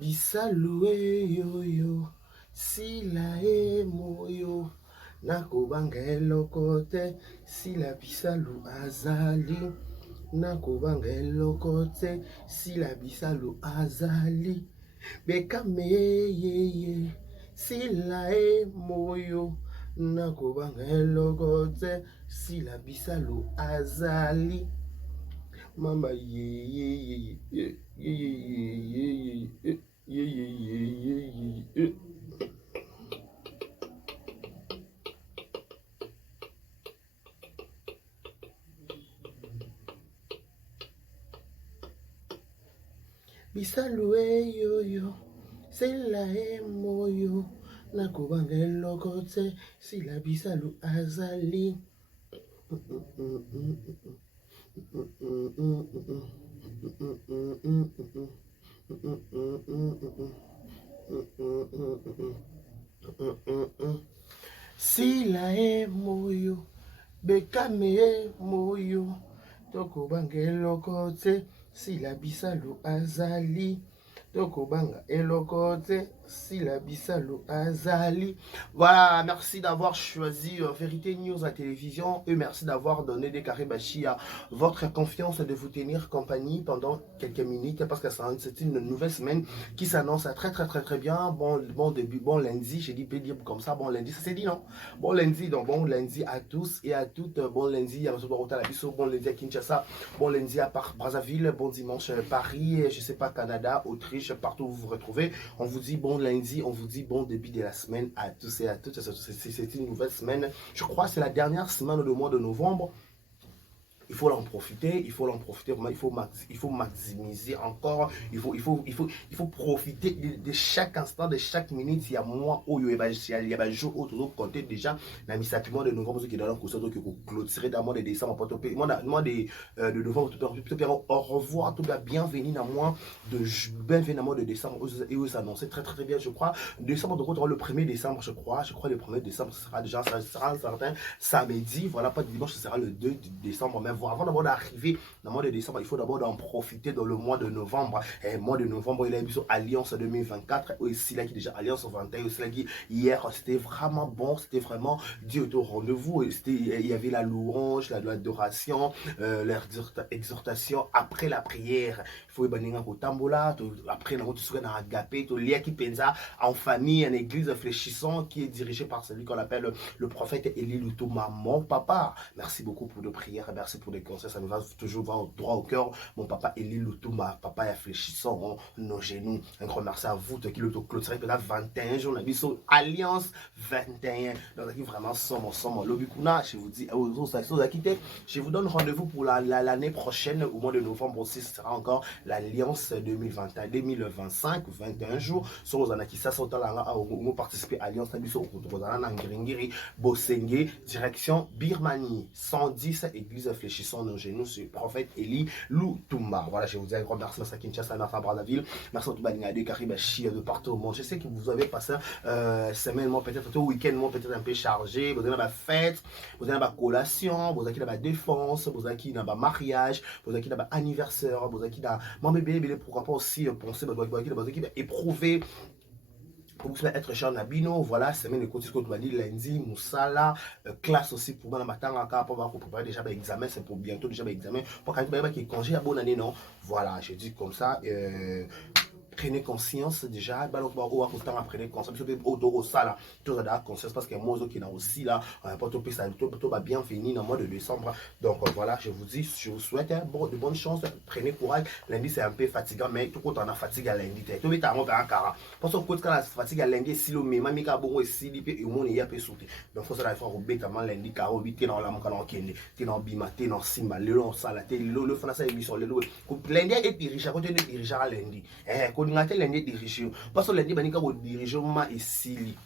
Bisalue yoyo, sila moyo, nakobanga eloko te, sila bisalu azali. Nakobanga eloko te, sila bisalu azali. Bekame ye, sila moyo, nakobanga eloko te, sila bisalu azali. Mama ye. Bisalue yoyo, sila moyo, nakobanga eloko te, sila bisalu azali. Sila moyo, bekame moyo, tokobanga eloko te, sila bisalu azali. Tokobanga eloko te, sila bisalu azali. Voilà, merci d'avoir choisi Vérité News à télévision et merci d'avoir donné des Karibashi à votre confiance de vous tenir compagnie pendant quelques minutes parce que c'est une nouvelle semaine qui s'annonce très bien. Bon début, bon lundi, j'ai dit dire comme ça, bon lundi, ça s'est dit non? Bon lundi, donc bon lundi à tous et à toutes. Bon lundi à bon lundi à Kinshasa, bon lundi à Brazzaville, bon dimanche à Paris, je sais pas, Canada, Autriche, partout où vous vous retrouvez. On vous dit bon lundi, on vous dit bon début de la semaine à tous et à toutes. C'est une nouvelle semaine. Je crois que c'est la dernière semaine du mois de novembre. Il faut en profiter, vraiment, il faut maximiser encore, il faut profiter de chaque instant, de chaque minute. Il y a mois où il y a jour où tout compter déjà, la mise à piment de novembre qui est dans le course, qui est clôturé dans le mois de décembre, mois de novembre, tout bien, au revoir, tout bien, bienvenue dans le mois de décembre, et où s'annoncer très bien, je crois. Décembre, donc, le 1er décembre, je crois le 1er décembre, ce sera déjà, ça sera un certain samedi, voilà, pas dimanche, ce sera le 2 décembre, mais avant d'abord d'arriver dans le mois de décembre, il faut d'abord en profiter dans le mois de novembre. Et le mois de novembre, il y a eu Alliance 2024, aussi là qui déjà Alliance 21, aussi là qui hier, c'était vraiment bon, c'était vraiment Dieu au rendez-vous. Il y avait la louange, l'adoration, l'exhortation après la prière. Il faut y au tambola, après tu seras dans Agapé, tu lia qui pensa en famille, en église fléchissant qui est dirigée par celui qu'on appelle le prophète Élie Lutouma, mon papa. Merci beaucoup pour les prières, merci pour les conseils, ça nous va toujours droit au cœur. Mon papa Élie Lutouma, papa réfléchissant, nos genoux. Un grand merci à vous, qui le clôturez peut-être 21 jours, on a vu sur Alliance 21. Donc, vraiment, sommes, l'obikuna, je vous dis, je vous donne rendez-vous pour l'année prochaine, au mois de novembre aussi, ce sera encore l'Alliance 2021, 2025, 21 jours. Sur les anakisa, sont là, où participer à l'Alliance, Bosenge, direction Birmanie, 110, église fléchissant nos genoux sur le prophète Élie Lutouma. Voilà, je vous dis un grand merci à Kinshasa, à Brazzaville, merci à tout Baningade, Karibashi, de partout au monde. Je sais que vous avez passé semaine, peut-être tout week-end, peut-être un peu chargé, vous avez la fête, vous avez la collation, vous avez la défense, vous avez la mariage, vous avez la anniversaire, vous avez la mon bébé, pourquoi pas aussi penser, vous avez éprouver pour être cher Nabino, voilà, semaine de côté, comme tu m'as dit, lundi, Moussala, classe aussi pour moi, dans ma temps, pour préparer déjà l'examen, c'est pour bientôt déjà l'examen, pour quand tu vas qui congé à bonne année, non, voilà, je dis comme ça, prenez conscience déjà, prenez conscience, tout ça conscience parce que moi qui est aussi là, tout va bien finir dans le mois de décembre. Donc voilà, je vous dis, je vous souhaite de bonnes chances, prenez courage. Lundi c'est un peu fatigant, mais tout quand on a fatigue à lundi, tout est à mon cara. Parce que quand on a fatigue à lundi, si le même ami bon et si et mon y a peu sauter. Donc faut ça il faut bêtement lundi car on dans la mon kende, t'es dans bima, t'es dans simba, le long ça la le français émission le lundi est dirigé à côté de dirigeant à lundi. Ngate lundi dirigé parce que lundi banika ko diriger ma esili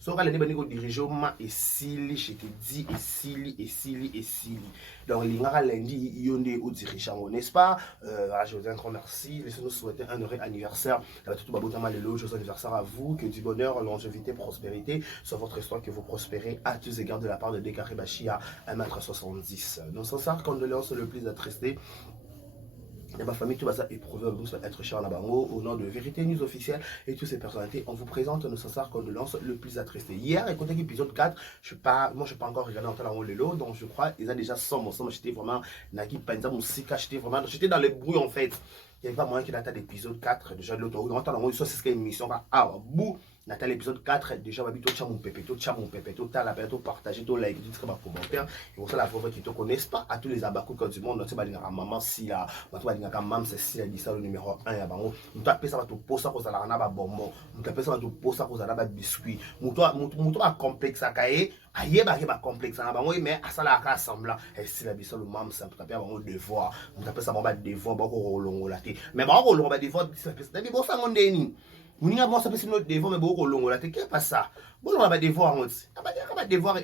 so ka lundi banika ko diriger ma esili je te dis esili donc l'ingara lundi yonde au dirigeant n'est-ce pas je vous dis un grand merci, laissez-nous souhaiter un heureux anniversaire à tout babotama le joyeux anniversaire à vous, que du bonheur, longévité, prospérité sur votre histoire, que vous prospérez à tous égards de la part de Dekaribashi à 1,70 m. Nos sincères condoléances, le plus attristé Et ma famille, tout va ça éprouver, donc ça va être cher à la bango, au nom de Vérité News officielle et toutes ces personnalités. On vous présente nos sincères condoléances le plus attristé. Hier, écoutez l'épisode 4, moi je n'ai pas encore regardé en temps le lot, donc je crois qu'ils ont déjà somme, j'étais vraiment, Naki Panza Moussika, j'étais dans les bruits en fait. Il n'y avait pas moyen qu'il attende l'épisode 4, déjà de l'autre, on entend c'est ce qu'une émission, ah, bout. Dans l'épisode 4, déjà, tu as mon pépé, tu as mon pépé, tu as la peine, tu partager, tu like, tu as commentaire. Et pour ça, la preuve qui ne te connaissent pas, à tous les abacous du monde, tu vas dire à maman si là, tu vas dire à maman c'est si, elle dit ça le numéro 1, à bango. Tu as ça, tu poses ça, tu as un bonbon. Tu as ça, tu poses ça, tu as un biscuit. Tu as complexe à cahier, aïe, bah, complexe à bango, mais à ça, la rassemblant. Et si la bissa le mam, ça peut taper un devoir. Tu as ça, un devoir, beaucoup long, là. Mais bon, on va devoir, c'est bon, ça, mon déni. Vous n'avez pas de notre devoir, mais beaucoup long. Là, qu'est-ce que ça? Bon, on va devoir, on dit. Devoir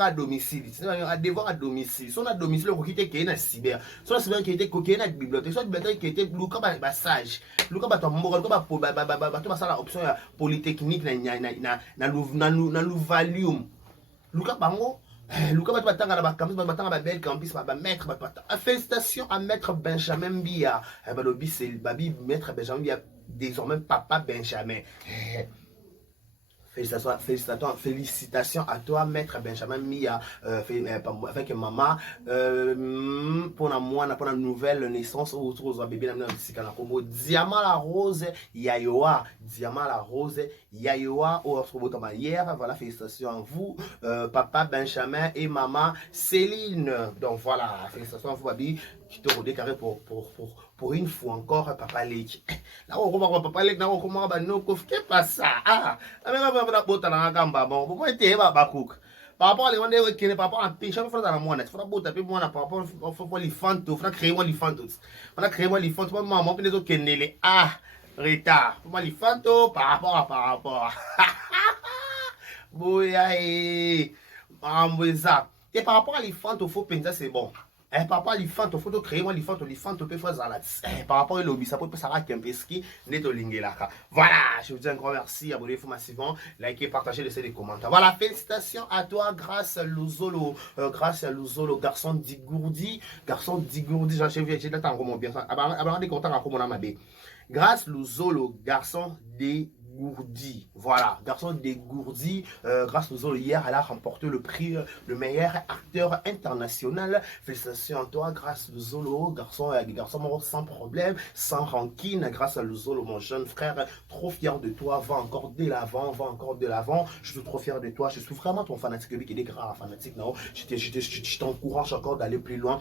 à domicile. C'est un devoir à domicile. Si on a domicile, on quitte qui est dans cyber. Si on a cyber qui était coquille dans la bibliothèque. Si on a bibliothèque qui était Lucas sage. Lucas va tomber, Lucas va option polytechnique na Louvalium. Lucas bango. Lucas va attendre à la campus, va attendre à la belle campus, va mettre. Félicitations à maître Benjamin Bia. C'est Babi, maître Benjamin Bia. Désormais papa Benjamin. Félicitations à toi, maître Benjamin Mia, avec maman, pour la nouvelle naissance, autour de bébé, Diamant la rose, Yayoa, Diamant la rose, Yayoa, hier, voilà, félicitations à vous, papa Benjamin et maman Céline. Donc voilà, félicitations à vous, Babi, qui te redécaré pour une fois encore, papa Lake. Là, on commence papa Lake, là, on commence à nous, qu'est-ce pas ça? Ah, pourquoi tu es là, cook? Par rapport à les qui par rapport à pêche, il faut dans la monnaie. Il faut pas taper moi par rapport à l'ifante, il faut créer moi l'ifante. On a créé moi l'ifante, moi maman puis les autres qui ah retard. Moi l'ifante par rapport. Boya et et par rapport à l'ifante, il faut penser c'est bon. Par rapport à l'IFANT, il faut créer moi l'IFANT, il peut faire ça. Par rapport à l'obis, ça peut ça va qu'un ski net au là. Voilà, je vous dis un grand merci, abonnez-vous massivement, likez, partagez, laissez des commentaires. Voilà, félicitations à toi, grâce à Luzolo, garçon d'Igourdi, j'ai d'attendre comment bien ça. Avant des contacts à comment on a grâce Luzolo, garçon d'Igourdi. Voilà, garçon dégourdi, grâce aux autres hier, elle a remporté le prix le meilleur acteur international. Félicitations à toi, grâce à Zolo, garçon mort sans problème, sans rancune, grâce à Zolo, mon jeune frère, trop fier de toi, va encore de l'avant, je suis trop fier de toi, je suis vraiment ton fanatique, lui qui est grave fanatique, non, je t'encourage encore d'aller plus loin,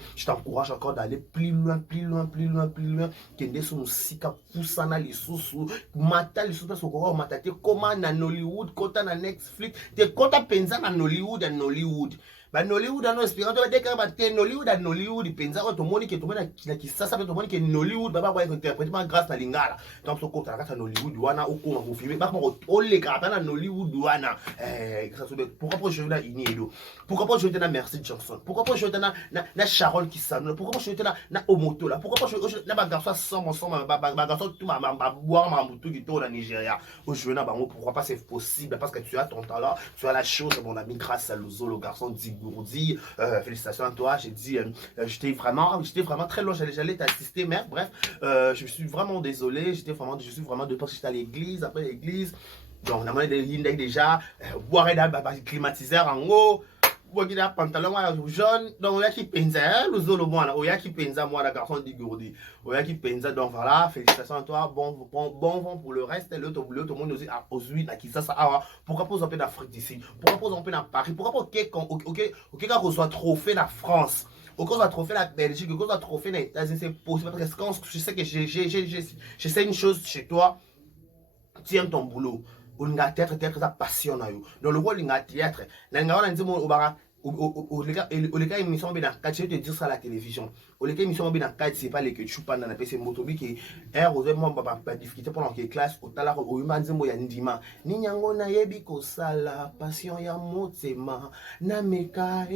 kende sous musika kusana lisusu mata lisusu sokoko mata te koma na Nollywood kota na Netflix te kota penza na Nollywood ba Nollywood ano espérance ba deka ba te Nollywood penza ko to moni ke to mona na kisasa to moni ke Nollywood baba ba interpréter ma grâce na lingala donc so kota na Nollywood wana okoma ko filmer ba ko ole ka na Nollywood wana ça se pourquoi pas jouer na Ini Edo pourquoi pas jouer na Merci Johnson pourquoi pas jouer na Sharon Kisano pourquoi pas jouer na Omoto là pourquoi pas jouer na ba garçon somme ba garçon tout ma boire ma mutu qui tourne au Nigeria au jouer na bango pourquoi pas c'est possible parce que tu as ton talent tu as la chose mon ami grâce à Luzo le garçon d'Igourdi félicitations à toi j'ai dit j'étais vraiment très loin j'allais t'assister mais bref je suis vraiment désolé je suis vraiment de parce que j'étais à l'église après l'église donc on a demandé déjà boire dans climatiseur en haut il a pantalon jaune donc il y a qui pensa le zolo moi il y a qui pensa moi la garçon d'Igourdi il y a qui pensa donc voilà félicitations à toi bon vent pour le reste l'autre monde aussi aux huit à qui ça pourquoi pas un peu d'Afrique d'ici pourquoi pas un peu dans Paris pourquoi pas OK quand reçoit trophée la France au cause de trophée la Belgique au cause de trophée les États-Unis c'est possible parce que quand je sais que je sais une chose chez toi tu aimes ton boulot on a théâtre ça passionne dans le rôle il y a théâtre là on a dit au les cas émission bien quand tu te dire ça à la télévision au les cas émission bien quand c'est pas les que tu pas dans la PC motobi qui est heureusement pas difficulté pendant que classe au tala au humanzi mo ya ndima ni nyango na yebi ko sala passion ya motema na meka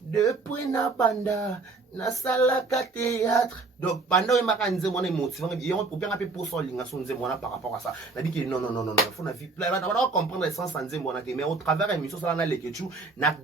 depuis na banda na salaka théâtre. Donc pendant que maka nze mona motivant et on peut bien appeler pour ça linga son nze mona par rapport à ça. Na dit que non non non non non faut na vie on comprendre l'essence nze mona mais au travers émission ça na lekechu na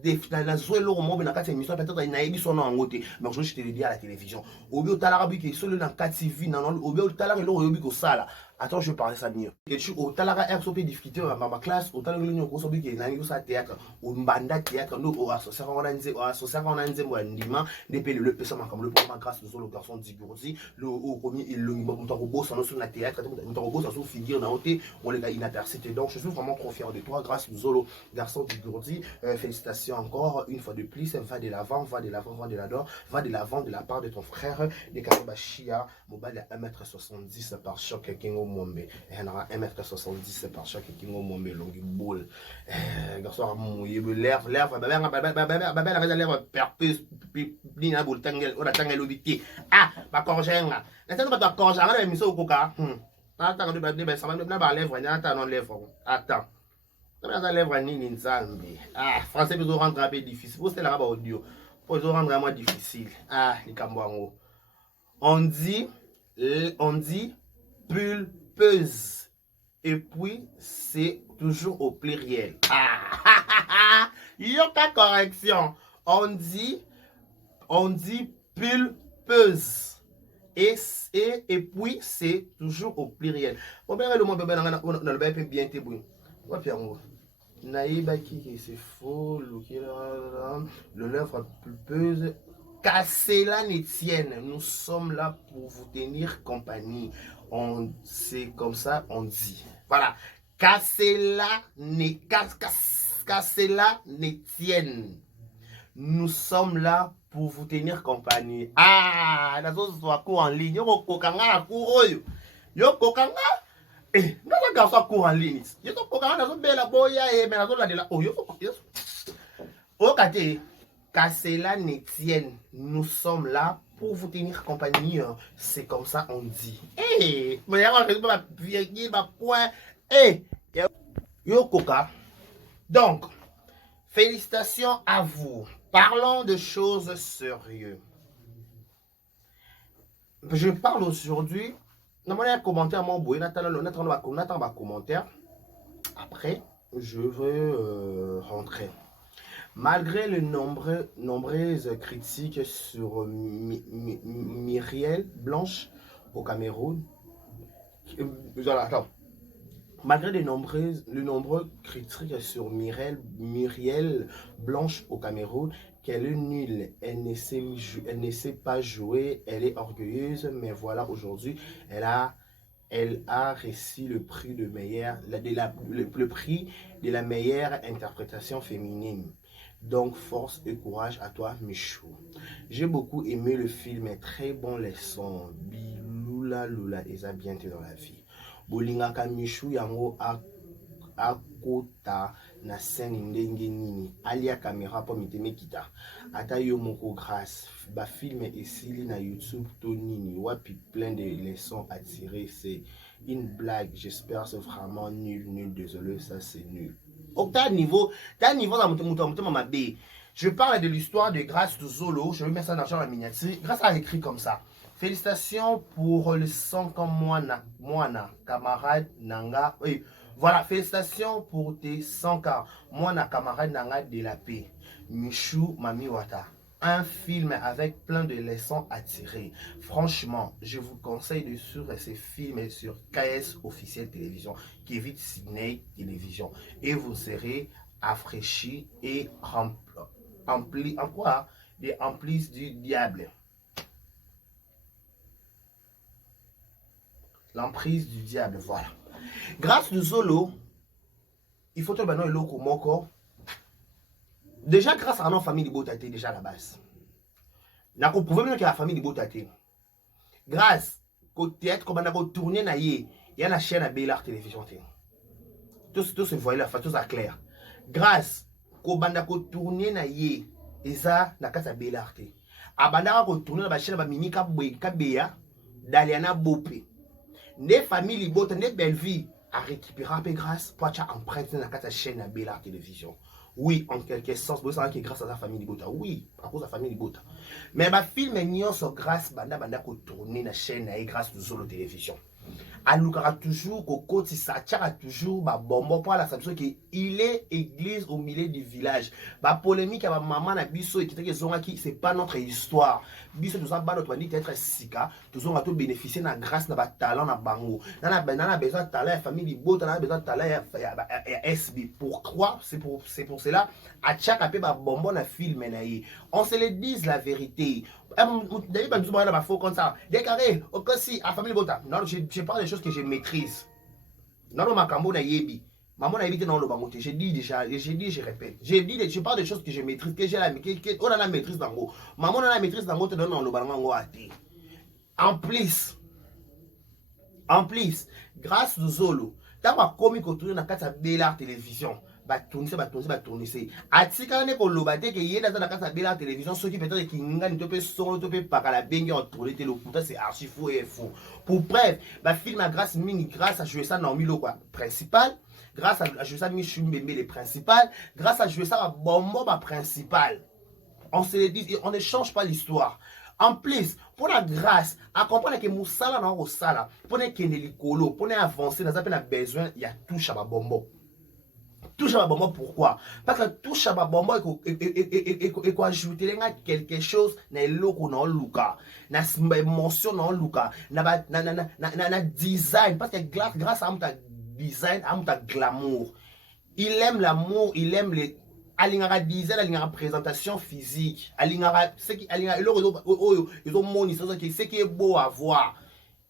na zoé lo mo na kati émission peut-être na yebi son en ngote mais aujourd'hui je te le dis à la télévision. Obi otala rabi ke solo na TV na non obi otala lo yobi ko sala. Attends, je vais parler ça mieux. Et tu au talara RSOP difficulté dans ma classe, au talara l'union ko sobi ke na yo sa théâtre, au mbanda théâtre no au association on a nze mo ndima depuis le pesa comme le programme grâce aux le garçon d'Igourzi le au premier il le montant robot sans sur la théâtre montant robot sans figure dans hôtel on les gars inapercité donc je suis vraiment trop fier de toi grâce aux Zolo garçon d'Igourzi félicitations encore une fois de plus va de l'avant va de l'avant va de l'avant va de l'avant de la part de ton frère de Karabashia mobile à 1m70 par choc Kingo Mombe et on aura 1m70 par choc Kingo Mombe longue boule garçon mouillé l'air l'air perpus Nina Bultangel ou la Tangelobiti. Ah, ma corgenga. N'attends pas ta corgenga, mais miso coca. Attends, tu vas dire, ça va pas la lèvre, n'attends, non, lèvre. Attends. Ça va la lèvre, ni nzambi. Ah, français, peut rendre un peu difficile. Vous, c'est là-bas audio. Pour rendre vraiment difficile. Ah, les camboango. On dit pulpeuse. Et puis, c'est toujours au pluriel. Ah, il y a pas correction. On dit pulpeuse. Et puis, c'est toujours au pluriel. On va le mot bébé dans le bébé bien te bruit. Ouais, Pierre, naïba qui c'est faux, le lèvre pulpeuse. Cassez-la n'étienne. Nous sommes là pour vous tenir compagnie. C'est comme ça, on dit. Voilà. Cassez-la n'étienne. Nous sommes là pour vous tenir compagnie. Ah, la chose soit cours en ligne. Yo kokanga na cours yo. Yo kokanga na garçon cours en ligne. Yo kokanga na zo bela boya mais na zo la de la. Oh yo. O kate Cassez-la n'étienne. Nous sommes là pour vous tenir compagnie. C'est comme ça on dit. Eh, mais on pas vieillir ma point. Eh, yo koka. Donc, félicitations à vous. Parlons de choses sérieuses. Je parle aujourd'hui. Normalement, un commentaire, mon boy. Nathan va commentaire. Après, je vais rentrer. Malgré les nombreuses critiques sur Myriel Blanche au Cameroun, malgré les nombreuses critiques sur Myriel Blanche au Cameroun, qu'elle est nulle, elle ne sait pas jouer, elle est orgueilleuse, mais voilà, aujourd'hui, elle a reçu le prix le prix de la meilleure interprétation féminine. Donc, force et courage à toi, Michou. J'ai beaucoup aimé le film, très bon leçon. Bilula lula, et ça bien dans la vie. Bolingaka Michou yango akota na scène ndenge nini. Alia caméra pour miteme kita. Ata yo moko grâce. Ba film esili na YouTube to nini. Wapi plein de leçons à tirer. C'est une blague. J'espère c'est vraiment nul. Désolé, ça c'est nul. Donc, t'as un niveau dans ma baie. Je parle de l'histoire de Grâce de Zolo. Je vais mettre ça dans la miniature. Grâce a écrit comme ça. Félicitations pour le sang comme Moana, camarade Nanga. Oui, voilà, félicitations pour tes 100 cas. Moana, camarade Nanga de la paix. Michou Mamiwata. Un film avec plein de leçons à tirer. Franchement, je vous conseille de suivre ces films sur KS Officiel Télévision, Kevin Sidney Télévision. Et vous serez affraîchis et remplis du diable. L'emprise du diable, voilà. Grâce de Zolo, il faut te le loco moko. Déjà, grâce à notre famille de Botate, déjà à la base. Vous pouvez même que la famille de Botate. Grâce au théâtre, comme on a tourné, il y a la chaîne à Bélard Télévision. Tout se voit là, tout ça clair. Grâce au banda ko tourné, il y a la casa Bélard. Abanda ko tourné la chaîne à Mimi Kabea, Daliana Bopé. Les familles Libota, les belles vies à récupérer grâce pour emprunter dans la chaîne à Bélard Télévision. Oui, en quelque sorte, vous savez que grâce à sa famille Libota. Oui, à cause de la famille Libota. Mais ma film est sur grâce banda ko tourner na chaîne et grâce de Zolo télévision. Alukara toujours kokoti ça tchara toujours ba bombo pour la sabiso que il est église au milieu du village. Ba polémique à maman na biso et qui zonga qui c'est pas notre histoire. Biso tout ça ba notre dit être sika, tout zonga to bénéficier na grâce na ba talent na bango. Nana besoin de talent, la famille Libota na besoin de talent ya SB. Pourquoi? C'est pour cela à chaque peu ba bombo na film na yi. On se le dise la vérité. D'ailleurs, pas besoin de faux comme ça. Déclaré, aussi, à famille Bota. Non, je parle des choses que je maîtrise. Non, non, ma cambo na yebi. Maman a évité dans le bangote. J'ai dit déjà, je répète. Je parle des choses que je maîtrise, que j'ai la maîtrise, on a la maîtrise dans l'eau. Maman a la maîtrise dans l'eau, dans le bango à thé. En plus, grâce à Zolo, tant que comique autour de la carte à Bella télévision. Batonise atika ne ko lobate ke yeda za na kasa bela télévision ceux qui peut-être qui ngani to pe son to pe para la bengi en trollé le pourtant c'est archi faux et faux pour preuve ba film à grâce mini grâce à jouer ça dans milo quoi principal grâce à jouer ça mi chumbembe les principal grâce à jouer ça bombo ba principal on se le dit on ne change pas l'histoire. En plus, pour la grâce, à comprendre que Moussala n'a pas sala, pour ne kende likolo, pour ne avancer, nous avons besoin, il y a touche à ma bombo. Touche à ma bombo, pourquoi? Parce que touche à ma bombo, et quoi ajouter quelque chose, na loko na luka, na émotion na luka, na design, parce que grâce à mon design, à mon glamour, il aime l'amour, il aime les alingara design, alingara présentation physique, alingara ce qui alingara ils ont moni ce qui est beau à voir,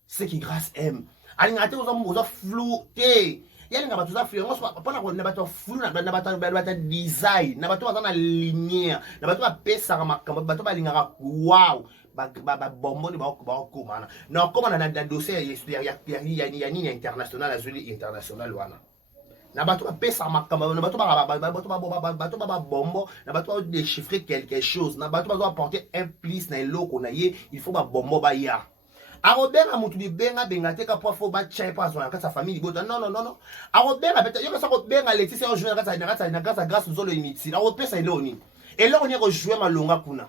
ce qui grâce aime, alingara aux flouté. Il y a des gens qui ont fait flou, na design, na bato lumière, na bato pesa makamba, bato balingara wow, bombo ni ba komana. Na comme na dossier ya international azuli international wana. Na bato pesa makamba, na bato bombo, na bato déchiffrer quelque chose, na bato apporter un plus na eloko na ye, il faut ba bombo ba ya. Arobenga mutu bi benga teka po fo ba chai pa zo na sa famille Libota non arobenga beta yo ka benga letisi o jouer na grâce zolo imiti aropesa eloni eloni ko jouer malonga kuna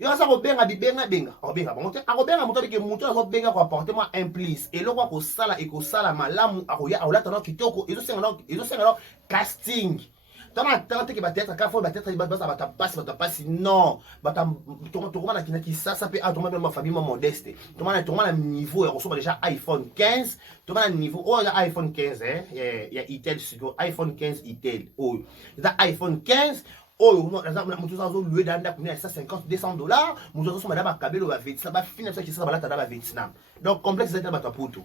yo ka benga bi benga arobenga bon arobenga mutu ke mutu azo benga ko apporter moi un plus eloko ko sala e ko sala malamu akoya olata na kitoko ezo senga casting. Dans la tente qui va être quand faut être va passer non na qui ça peut automatique ma famille modeste na niveau et reçoit déjà iPhone 15 na niveau iPhone 15 il y a Itel sur iPhone 15 Itel oh iPhone 15 oh mutu azo louer danda pour 150 $200 mutu azo madame kabelo va Vietnam ba finir ça qui ça balata ba Vietnam donc complexe c'est ba taputo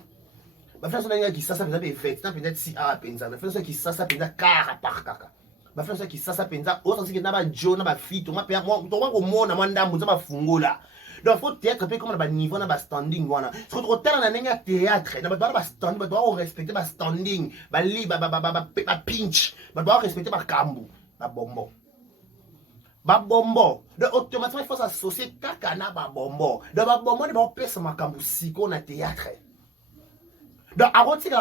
ba faire ça qui ça peut être Vietnam peut-être si a pensa ba faire ça qui ça peut être car par kaka ba faire ça qui ça pensa o ça que na ba jo na ba fit to ma pe moi to ko mona mwanda muza ba fungola donc faut théâtre pe comme ba niveau na ba standing wana so to tela na nenga théâtre na ba standing ba doit respecter ba standing ba li ba pinch ba doit respecter ba kambu ba bombo donc automatiquement il faut s'associer kaka na ba bombo donc ba bombo ni ba pesa makambu siko na théâtre. Donc, à côté de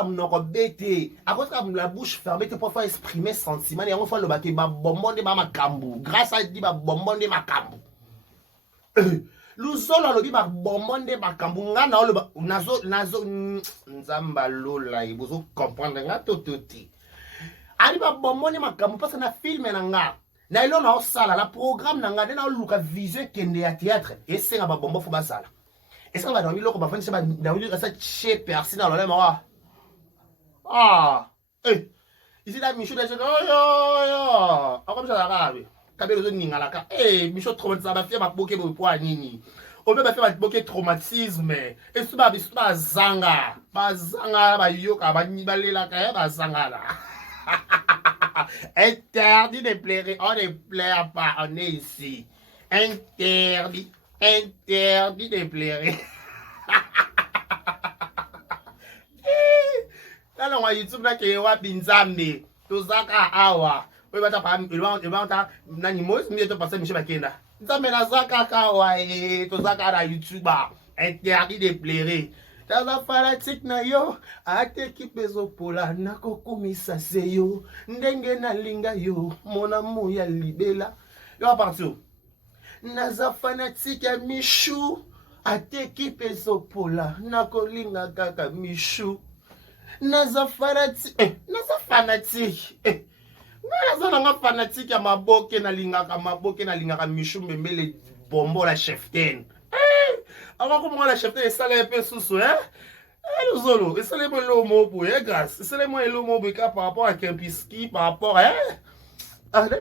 la bouche fermée, tu peux faire exprimer sentiment. Et on fait le bâti, bonbon de ma cambu. Grâce à dit, bonbon de ma cambu. L'ouzol a le bonbon de ma cambu. Nazo, nzambalo là, il faut comprendre. Nga tototi. Arrive bonbon de ma cambu parce que na film nga. Na ilo na osala, la programme nga, na luka vision kende à théâtre. Et c'est un bonbon faut basala. Est-ce qu'on va dormir là qu'on va faire ça chez personne dans le même ici là Michou déjà comme ça là kabelo zo ninga ka Michou traumatisme ça va faire ma boke pour nini on peut faire ma boke traumatisme et ça ba zanga ba yoka ba nibalela ka ba zanga là interdit de pleurer on ne pleure pas on est ici interdit de pleurer. Là on YouTube là que wa binzambe tozaka awa we bata pa elwanta nani mos mi to passer Michel Bakenda nzambe na zaka kawa tozaka na YouTube interdit de pleurer taza fanatique na yo ateki pezopola nakokumisa se yo ndenge nalinga yo mona moya libela yo apartio naza fanatique ya Michou ateki pezopola nakolinga kaka Michou naza fanatique naza nanga fanatique ya maboke nalingaka Michou Mbembele bombo la chef ten avant comment la chef ten esala un peu susu Luzolo esalemo lo mobo grâce esalemo lo mobo ka par rapport à Kempiski par rapport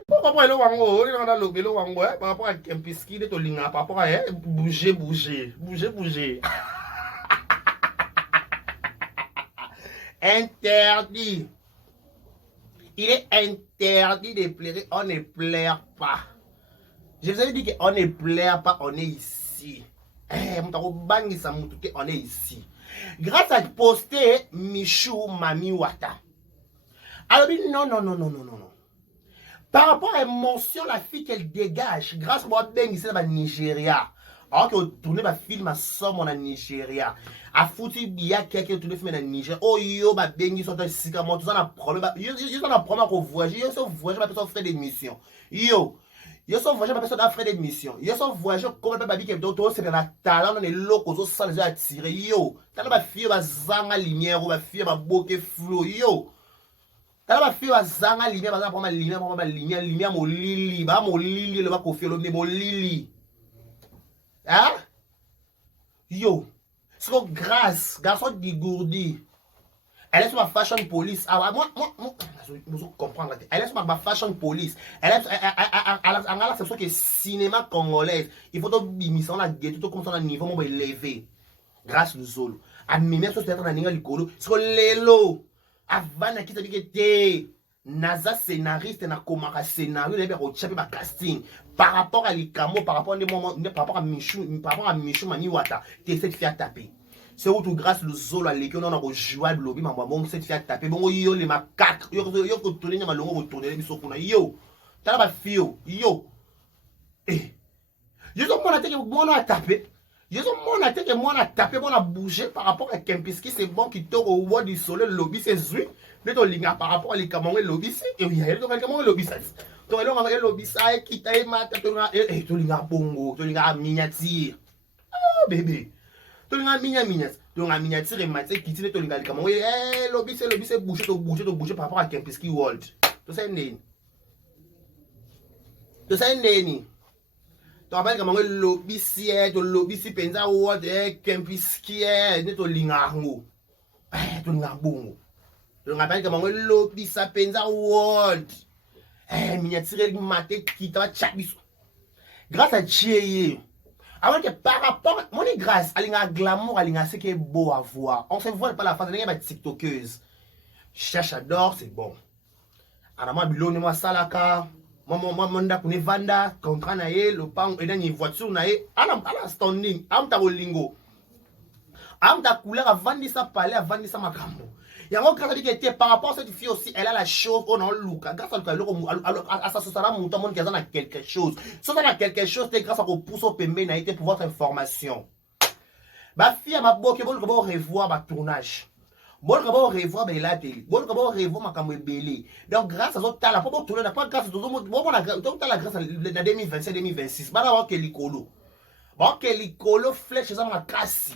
pourquoi le wango dans le belo wango par rapport à Kempiski de tolinga par rapport à bouger interdit. Il est interdit de pleurer. On ne pleure pas. Je vous avais dit qu'on ne pleure pas, on est ici. On est ici. Grâce à poster Michou Mami Wata. Alors, non. Par rapport à l'émotion, la fille qu'elle dégage, grâce à moi, ici, dans le Nigeria. Alors que tourner ma film à somme en Nigeria. A foutu bien quelqu'un tourner film en Nigeria. Oh yo, ma bengi sont un sicament. Tout ça, on a problème. Yo, on a problème qu'on voyage. Yo, on voyage, ma personne fait des missions. Yo, on voyage, ma personne a fait des missions. Yo, on voyage, comme ma baby qui est d'autres, c'est un talent dans les locaux, sans les attirer. Yo, t'as ma fille, ma zanga lumière, ou ma fille, ma bokeh flou. Yo, t'as ma fille, ma zanga lumière, ma lumière, mon lili, le va confier le mon lili. Hein? Yo, c'est comme grâce, garçon dégourdi. Elle est sur ma fashion police. Ah, moi, vous comprenez. Elle est sur ma fashion police. Elle a c'est que cinéma congolais. Il faut que bimis on a ghetto tout comme ça niveau mon élevé. Grâce le Zolo. A mimé sur cette année likolo. C'est que lelo. Avant qui t'habite que Naza scénariste na komaka scénario les au chapitre ba casting par rapport à l'Ikamo par rapport à Michou Mami Wata t'es cette fille à taper c'est où tout grâce le Zolo à l'équipe on a joué de lobby maman bon cette fille à taper bon yo les macaques yo ko tourner na malongo tourner biso kuna yo tala ba fio yo yo so mona teke bon à taper yo so mona teke mona à taper bon à bouger par rapport à Kempiski c'est bon qui tord au roi du soleil lobby c'est zui mais ton ligne par rapport à l'Ikamo lobby c'est et il y a le lobby ça ton lobby ça qui t'a mata ton ligne bongo ton ligne miniature oh bébé ton ligne miniature et maté qui tient ton ligne l'Ikamo lobby c'est bouger par rapport à Kempiski world to say neni tu rappelles comment le lobby si penza world Kempiski ne to ligne ngo to ligne bongo tu rappelles comment le lobby ça penza world miniature maté qui t'a chabiso grâce à Dieu avant que par rapport mon grâce à l'inga glamour à l'inga ce qui est beau à voir on se voit pas la face de l'inga tiktokeuse cherche adore c'est bon anama biloni moi salaka moi manda kune vanda contrat na ye le pang et dans voiture na ye ala standing amta bolingo amta couleur avant de ça parler avant de ça makambo yango grâce à dit que par rapport à cette fille aussi elle a la chose on en look grâce à ça ça monte monde qui a quelque chose ça a quelque chose c'est grâce à qu'on pousse au pembe na été pour votre information ba fille ma boke bon ko revoir ba tournage bon ko revoir ba la télé bon ko revoir makambo ebele donc grâce à ça tala pour tourner pas grâce à tout monde bon donc tala grâce à 2025 2026 ba na ke likolo ba ke likolo flèche ça ma kasi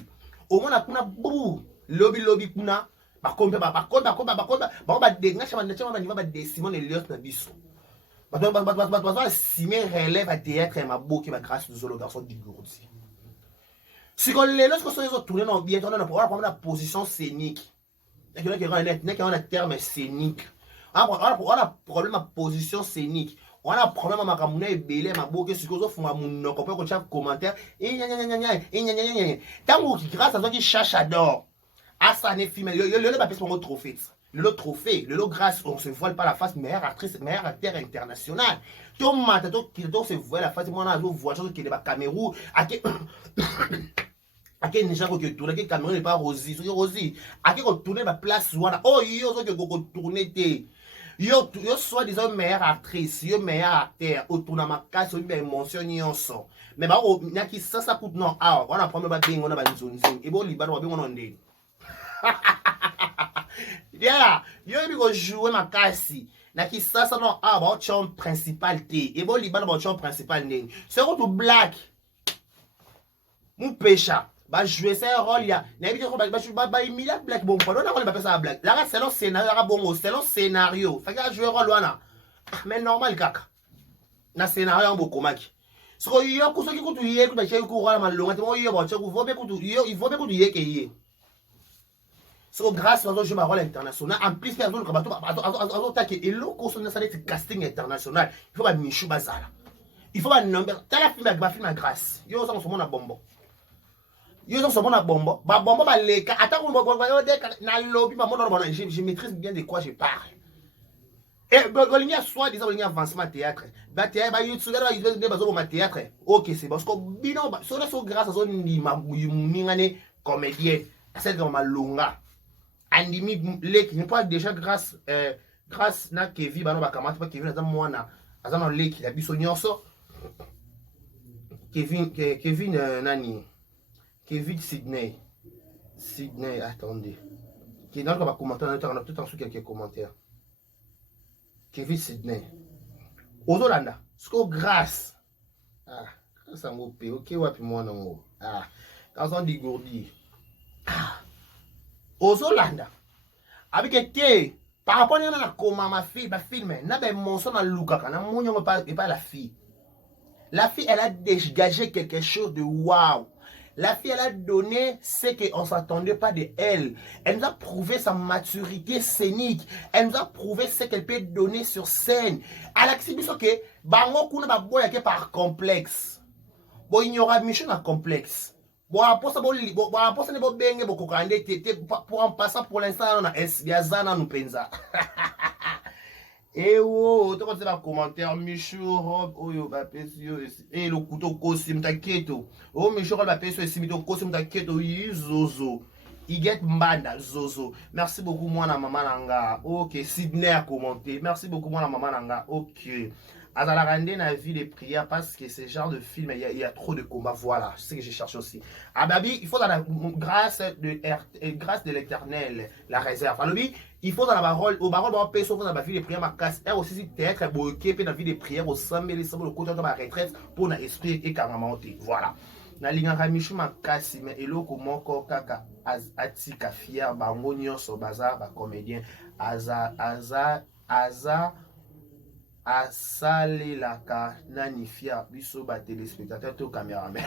au moins kuna bou lobby kuna bakombe ba dengasha ba niva ba décimon et lios na biso ba simer relève à théâtre ma boke ba grâce du Zolo garçon du gourdi si qu'on les lorsque sont les tourner non bien on a pour la position scénique et que on a terme scénique on a problème à position scénique on a problème à makamuna ebele ma boke si ko zo funga munoko pe ko cha commentaire tango grâce à ça qui cherche adore ah ça n'est film le papier pour mon trophée le trophée le grâce on se voile pas la face meilleure actrice meilleure acteur international tout matato qui se voile la face moi on a voiture qui est ba Cameroun ake nisha ko que tourner que Cameroun n'est pas Rosie so Rosie ake ko tourner ba place wana oh yo so que ko tourner té Yo soit disant meilleure actrice, yo meilleur acteur, autour de ma casse, yo bien mention nyonso. Mais bah oh, nyaki ça coûte non. Ah, on a premier ba bingo na ba nzonzi. Et bon liba ba bingo non ndé. Yeah, yo bi go jouer ma casse. Naki ça non ah ba chon principal té. Et bon liba ba chon principal ndé. C'est tout black. Mon pécha. Bah jouer ça rôle ya na bi ko ba imila black bon pas on ba ça black là c'est le scénario là bon c'est le scénario fait que jouer rôle wana mais normal kaka na scénario beaucoup maki so yo ko so ki kutu ye ku ba che ku rôle malonga te mo yo ba che ku vobe kutu yo il vobe kutu ye ke ye so grâce à jeu rôle international en plus personne ko ba to ta ke elo ko so na ça casting international il faut ba Michou bazala il faut ba nombre tala film ba film grâce yo ça on se mona bombo yo donc somona bombo ba bombo ba leka ata ko yo de na lobby ba mono bona je maîtrise bien de quoi je parle et golingi a soit disant golingi avancement théâtre ba théâtre ba YouTube ba YouTube ba zo ma théâtre OK c'est parce que bino ba so na so grâce à so ni ma ngane comédien c'est comme malonga andimi leki ne pas déjà grâce na Kevin ba no ba kamata pas Kevin za mwana azana leki la biso nyonso Kevin nani Kevin Sydney. Sydney, attendez. Qui est dans le commentaire, on a tout en dessous quelques commentaires. Kevin Sydney. Aux Hollanda, ce que grâce. Ah, grâce à mon pays, ok, ouais, puis moi non. Ah, quand on dit gourdi. Ah, aux Hollanda. Avec que, par rapport à comment ma fille, ma film, n'a pas mon son à Luka, n'a mon pas la fille. La fille, elle a dégagé quelque chose de waouh. La fille, elle a donné ce qu'on ne s'attendait pas de elle. Elle nous a prouvé sa maturité scénique. Elle nous a prouvé ce qu'elle peut donner sur scène. Elle a expliqué que bango kuna ba boya ke par complexe. Bon ignora mission à complexe. Bon après ça bon après ça ne bon benge bon kokande pour en passant pour l'instant on a yazana nous penza. Et oh, tu vois, c'est commentaire, Michou, Rob, oh yo, bah, et le couteau cosim t'inquiète. Oh, Michou, Rob, bah, pesio, et simito cosim t'inquiète, zozo. Iget Mbanda, zozo. Merci beaucoup, moi, na maman nanga. Ok, Sydney a commenté. Merci beaucoup, moi, na maman nanga. Ok. Azala rende na vie de prière parce que ce genre de film, il y a trop de combats. Voilà, c'est ce que je cherche aussi. Ah, babi, il faut dans la grâce de l'éternel, la réserve. Alors, il faut dans la parole, au parole, on peut sauver dans la vie de prière, ma casse. Et aussi, si théâtre, bloqué, puis dans la vie de prière, au samedi, les samedi, le côté de ma retraite, pour l'esprit et carrément monter. Voilà. Na lingaka michu makasi mais eloko moko kaka atika fier bango nyonso baza ba comédien aza asalelaka nani fier biso ba téléspectateur to caméraman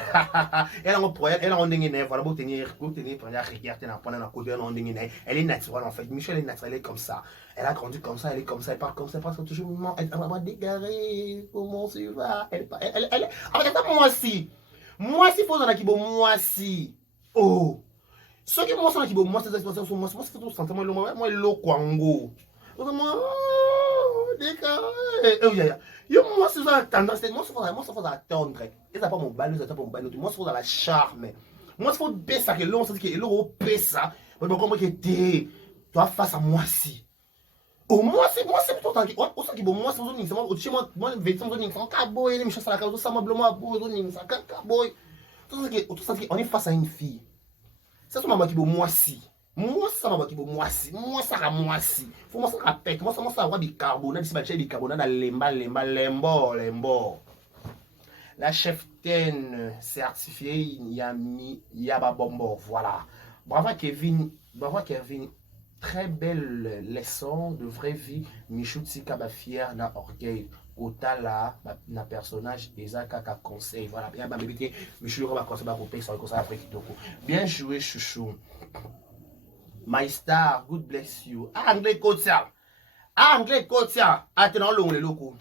elle en projet elle en ndenge ne voilà pour tenir première regarder na pendant na côté elle en ndenge ne elle est naturelle en fait Michel est naturelle comme ça elle a grandi comme ça elle est comme ça elle parle comme ça parce que toujours moment elle va dégaré comment tu vas elle avec ça moi si faut dans la kibo moi si oh ce qui moi dans la kibo moi c'est expression moi c'est tout sentiment moi lo kwango moi décaré yo moi c'est ça tendance moi c'est faut attendre et ça pas mon balle ça pas mon balle moi c'est faut dans la charme moi c'est faut baisser que l'on sait que l'eau pesa mais comment que t'es toi face à moi si au moins c'est plutôt tant que au sens que moi c'est zone c'est chez moi vêtement zone c'est caboy les choses à la cause ça m'a blanc pour zone ça caboy tout ça on est face à une fille ça c'est maman qui moi si moi ça maman qui moi si moi ça moi si faut moi ça répète moi ça avoir du carbonate c'est pas du carbonate dans lembo la cheftaine certifiée Yaba Bombo voilà bravo Kevin. Très belle leçon de vraie vie. Michou Tsika ba fier na orgueil. Otala na personnage Ezaka ka conseil. Voilà, bien babité. Michou va conseil ba repé sur le conseil après kitoko. Bien joué chouchou. My star, good bless you. Anglais Kotia. Attends long les locaux.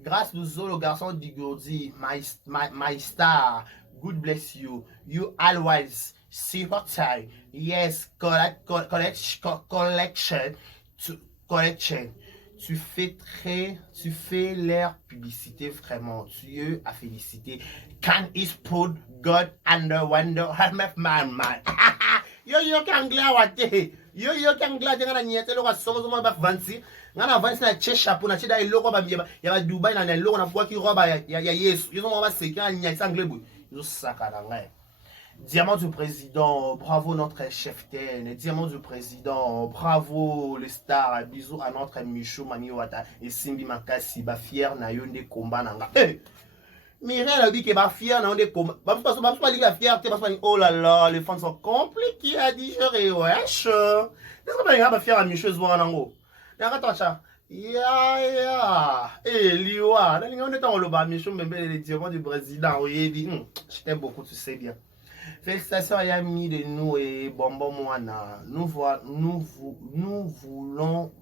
Grâce aux le garçon d'Igourdi, my star, good bless you. You always see what time. Yes, collection. Tu fais l'air publicité vraiment. Tu es à féliciter. Can is put God under window. Man. Yo ki anglais wate. Yo ki anglais de ngana nyete lo kwa somo ba vansi. Ngana vansi na che chapeau na che da iloko ba ya ba Dubai na iloko na kwa ki roba ya Yesu. Yo mo ba seki na nyete anglais bu. Yo saka na ngai. Diamant du président, bravo notre chef TN. Diamant du président, bravo le star. Bisous à notre Michou Mami Wata et Simbi Makasi. Ba fier na yo nde combat nanga. Eh! Mireille a dit qu'elle va fier na onde combat. Ba pas dire la fierté, ba pas oh là là, les fans sont compliqués à digérer, wesh. Qu'est-ce que ba fier à Michou zo nango? Nanga tacha. Ya. Eh liwa, na linga on est en le ba Michou Mbembe le diamant du président. Oui, dit, je t'aime beaucoup, tu sais bien. Félicitations à Yami de nous et Bonbon Moana. Nous voulons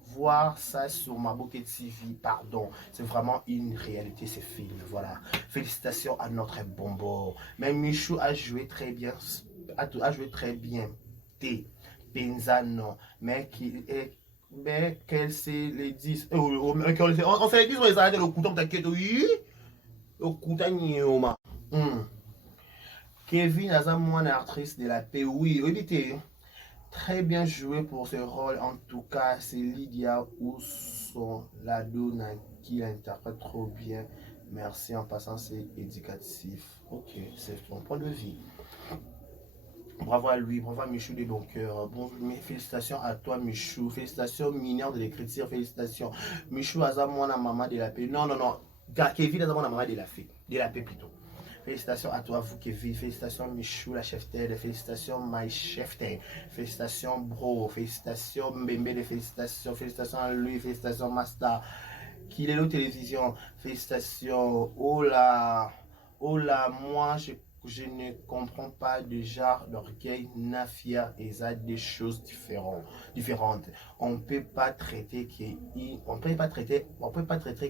voir ça sur Maboke TV. Pardon, c'est vraiment une réalité ce film. Voilà. Félicitations à notre Bonbon. Mais Michou a joué très bien. A joué très bien. T. Penzano. Mais qu'elle sait les 10. On sait les 10, on les arrête le couteau, t'inquiète. Oui. Le couteau, Nioma. Kevin Azamoine, actrice de la paix. Oui, évitez. Très bien joué pour ce rôle. En tout cas, c'est Lydia Ousson Ladona qui interprète trop bien. Merci. En passant, c'est éducatif. Ok, c'est ton point de vue. Bravo à lui, bravo à Michou de bon cœur. Bon, félicitations à toi, Michou. Félicitations, mineur de l'écriture. Félicitations. Michou Azamoine, maman de la paix. Non. Kevin Azamoine, maman de la paix plutôt. Félicitations à toi, vous Kevin. Félicitations Michou, la chef tête. Félicitations My chef tête. Félicitations Bro. Félicitations Mbembe. Félicitations à lui. Félicitations Master. Qu'il est la télévision. Félicitations. Oh là, moi je ne comprends pas déjà l'orgueil, Nafia et ça des choses différentes. On peut pas traiter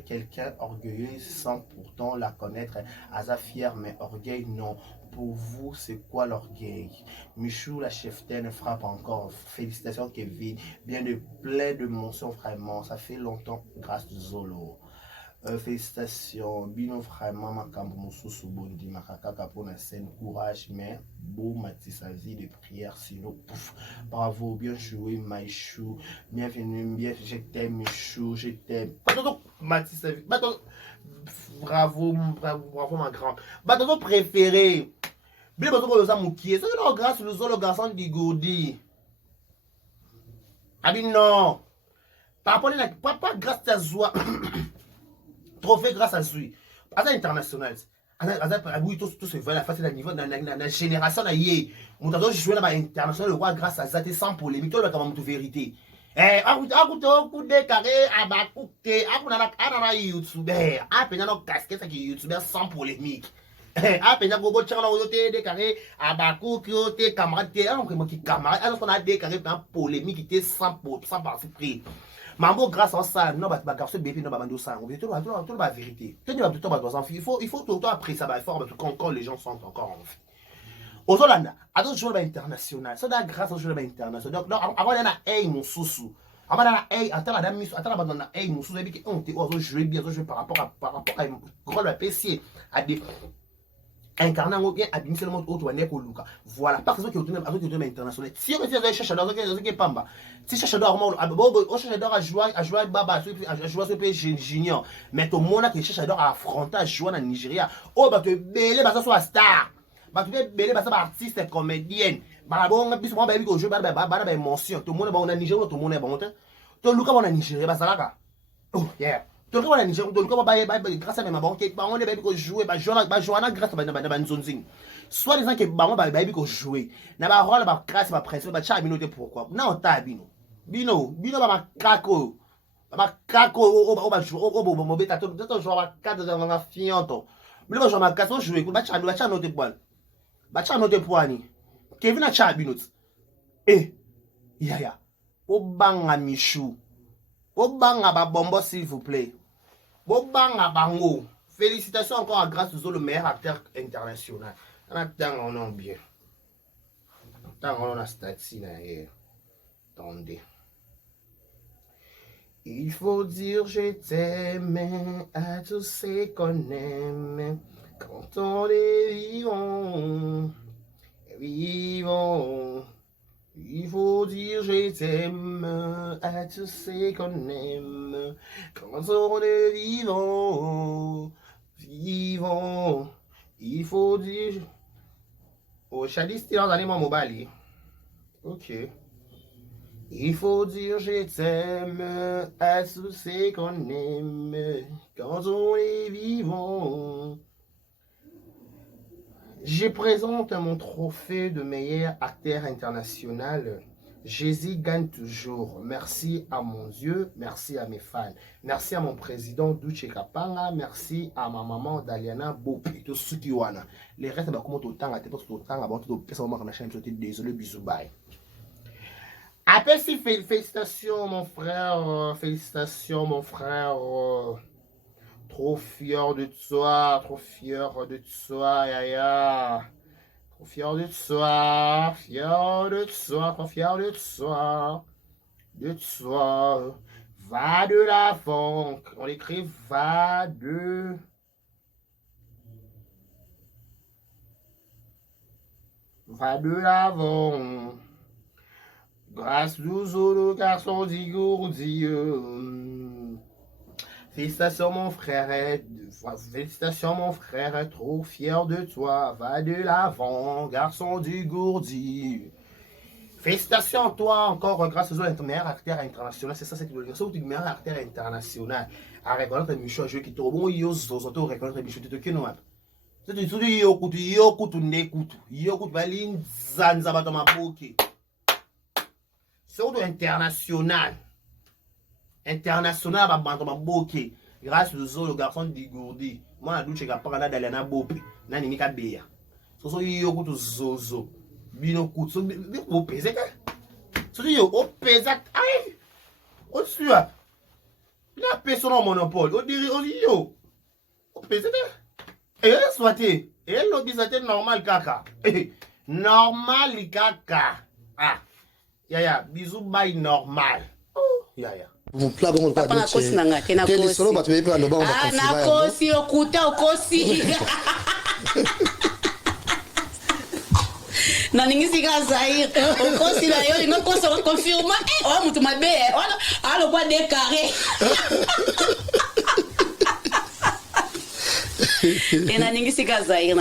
quelqu'un orgueilleux sans pourtant la connaître. Asa fier mais orgueil non. Pour vous, c'est quoi l'orgueil? Michou, la cheftaine, frappe encore. Félicitations Kevin. Bien de plein de mentions vraiment. Ça fait longtemps grâce à Zolo. Félicitations, Bino vraiment Makambo Moussousou Bondi, Makakaka pour la scène, courage, mais beau Mathis sa vie de prière, sinon pouf. Bravo, bien joué, Maïchou, bienvenue, bien, je t'aime, Michou, je t'aime. Mathis sa vie, bravo, ma grande. Ton préféré, bien, Moukié, c'est que grâce le garçon d'Igodi. Ah, non, par rapport à pas grâce à Zoua. Trophée grâce à lui. À international. Oui, tout se voit la face de niveau de la génération. Nous avons joué dans l'international le roi grâce à Zate sans polémique. Tout le monde de vérité. Coup de carré, abakoute, à YouTuber, à peine nos casquettes qui YouTuber sans polémique. À peine gogo tchana oyote de carré, abakoute, yote camarade, camarade, alors qu'on a des carrés polémique qui était sans parti pris. Mambo grâce à ça, non, bah garçon bébé non bah mando ça, on veut tout la vérité. Il faut tout le temps après ça, bah fort quand les gens sont encore en vie. Aux Hollande, à d'autres joueurs international, ça da grâce aux joueurs international. Donc avant d'aller à hey mon sousou, avant d'aller à hey, attends la dame miss, attends la dame hey mon sousou, et puis on t'est joué bien, joué par rapport à une rôle à PC à des incarnant bien abîmer seulement autre ou neko luka voilà par exemple que tu es international si on cherche dans pamba si cherche d'or on cherche d'or à jouer baba à jouer sur PSG junior mais tout le monde qui cherche d'or à affronter à jouer en Nigeria oh bah tu belé bah ça soit star bah tu belé bah ça artiste comédienne bah bon bis moi bah bi ko jouer bah mention tout le monde bah on a Nigeria tout le monde est bon tout luka on a Nigeria bah ça là oh yeah. Donc on a Nigeria donc grâce à mes mamans qui on est baby ko jouer ba jouer grâce à nzonzing soit les gens qui ba baby ko jouer na ba rôle ba grâce ba pression ba cha bino te pourquoi na on ta bino ba kako o ba jouer o bo beta to jouer ba 4 dans fianto mais ba jouer ba 4 jouer ba cha note poil ba cha note poani Kevin a cha bino ya o banga Michou o banga ba bombo s'il vous plaît. Bobanga bango. Félicitations encore à grâce aux le meilleur acteur international. On a bien. On a stati là. Attendez. Il faut dire je t'aime à tous ceux qu'on aime. Quand on est vivant. Il faut dire je t'aime à tous ceux qu'on aime. Quand on est vivant, vivant. Il faut dire... Oh, Chalice, t'es dans l'animation mobile. Ok. Il faut dire je t'aime à tous ceux qu'on aime. Quand on est vivant. Je présente mon trophée de meilleur acteur international. Jésus gagne toujours. Merci à mon Dieu, merci à mes fans. Merci à mon président Duche Kapanga, merci à ma maman Daliana Bopi, tout ce qui wana. Les restes, comment tout le temps, tout le temps, tout le temps, désolé, bisous, bye. Après, si félicitations, mon frère, félicitations, mon frère. Trop fier de toi, trop fier de toi, Yaya. Trop fier de toi, fier de toi, trop fier de toi, de toi. Va de l'avant, on écrit va de l'avant. Grâce aux le garçon d'Igourdi. Félicitations mon frère, félicitations mon frère, trop fier de toi, va de l'avant, garçon du Gourdi. Félicitations à toi encore, grâce aux meilleurs acteurs internationaux, c'est ça cette obligation du meilleur acteur international. À reconnaître Michel, jeu qui est trop bon, il y a aux reconnaître Michel, tu te connais pas. C'est tout de yokutu, nekutu, yokutu, balin, zanzaba, ma bouquet. C'est international. International, grâce aux le garçon d'Igourdi. Moi, je suis capable d'aller dans Bopi. Je suis capable de faire. So yo kutu zozo. Bino kutu. Vous pesez. So yo pesez. Aïe. On suit. La personne au monopole. On dirait yo. On pesez. Et soit et l'obisate normal kaka. Normal kaka. Ah. Yaya, bisous bye normal. Oh, yaya. Vous plaît bon pas de kosi nanga tena kosi. Quel solo ba tu peux no ba on ah na kosi okuta okosi. Na ningisi ka Zaire. Okosi la yo ngo kosi ko confirma oh mutu mabe alo kwa décarré. Na ningisi ka Zaire.